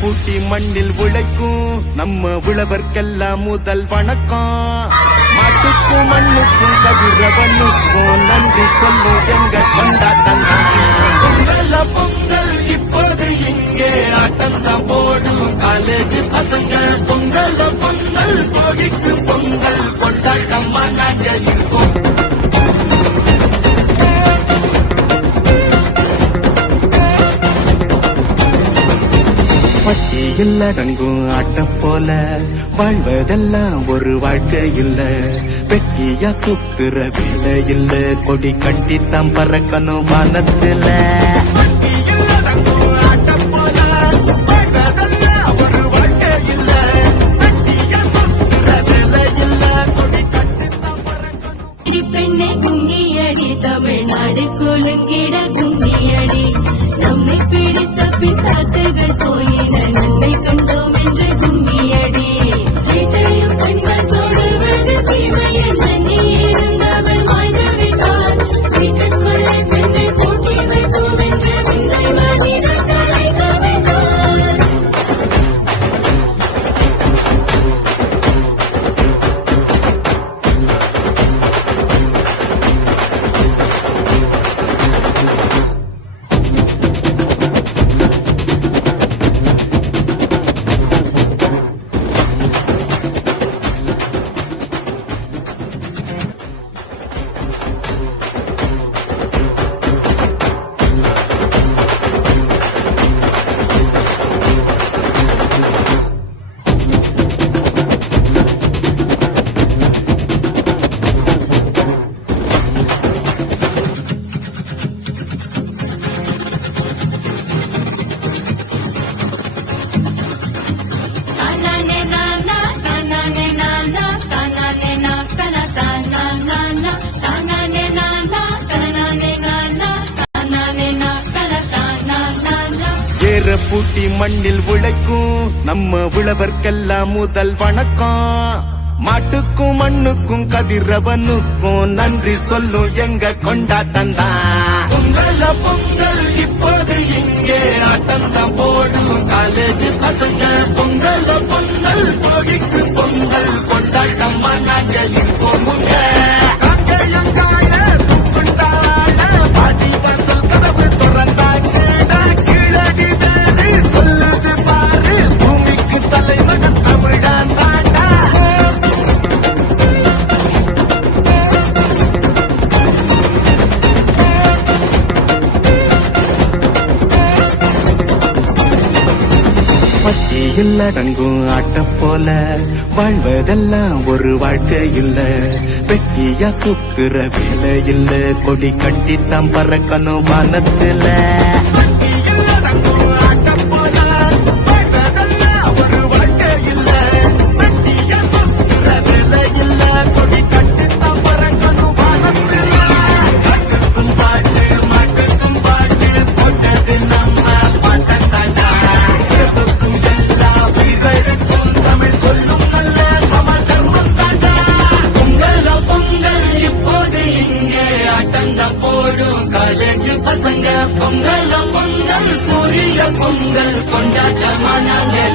பூட்டி மண்ணில் உழைக்கும் நம்ம உழவர்க்கெல்லாம் முதல் வணக்கம். மாட்டுக்கும் மண்ணுக்கும் கதிரவனுக்கும் நன்றி சொல்லும் எங்க கொண்டாட்டம். பொங்கல் பொங்கல் இப்போது இங்கே ஆட்டம் தான் போடும் காலேஜ் பசங்க. பொங்கல் பொங்கல் கோடிக்கு பொங்கல் கொண்டாட்டமா நாங்க இருக்கோம். பட்டியில் அடங்கும் ஆட்டம் போல வாழ்வதெல்லாம் ஒரு வாழ்க்கை இல்ல. வெட்டியா சுத்துற வேலை இல்ல, கொடி கட்டித்தான் பறக்கணும் வானத்துல. பெண்ணை கும்மியடி, தமிழ்நாடு குலுங்கிட கும்மியடி. நம்மை பிடித்த பிசாசுகள் போயின, நன்மை கண்டோம் என்ற கும்மியடி. வீட்டையும் பெண்கள் தொடுவது தீமையை மன்னி இருந்தவர் மாய்ந்து விட்டார். வீட்டுக்குள்ளே பெண்ணை பூட்டி வைப்போம் என்ற விந்தை மனிதர் கலைக்க விட்டார். பூட்டி மண்ணில் உழைக்கும் நம்ம உழவர்க்கெல்லாம் முதல் வணக்கம். மாட்டுக்கும் மண்ணுக்கும் கதிரவனுக்கும் நன்றி சொல்லும் எங்க கொண்டாட்டம் தான். பொங்கல் பொங்கல் இப்போது இங்கே ஆட்டம் தான் போடும் காலேஜ் பசங்க. பொங்கல் பொங்கல் கோடிக்கு பொங்கல் கொண்டாட்டமா நாங்க இருக்கோம். பட்டியில் அடங்கும் ஆட்ட போல வாழ்வதெல்லாம் ஒரு வாழ்க்கை இல்ல. வெட்டியா சுக்குற வேலை இல்ல, கொடி கட்டித்தான் பறக்கணும் வானத்துல. காலேஜ் பசங்க பொங்கல் பொங்கல் சூரிய பொங்கல் கொண்டாட்டமா நாங்கள்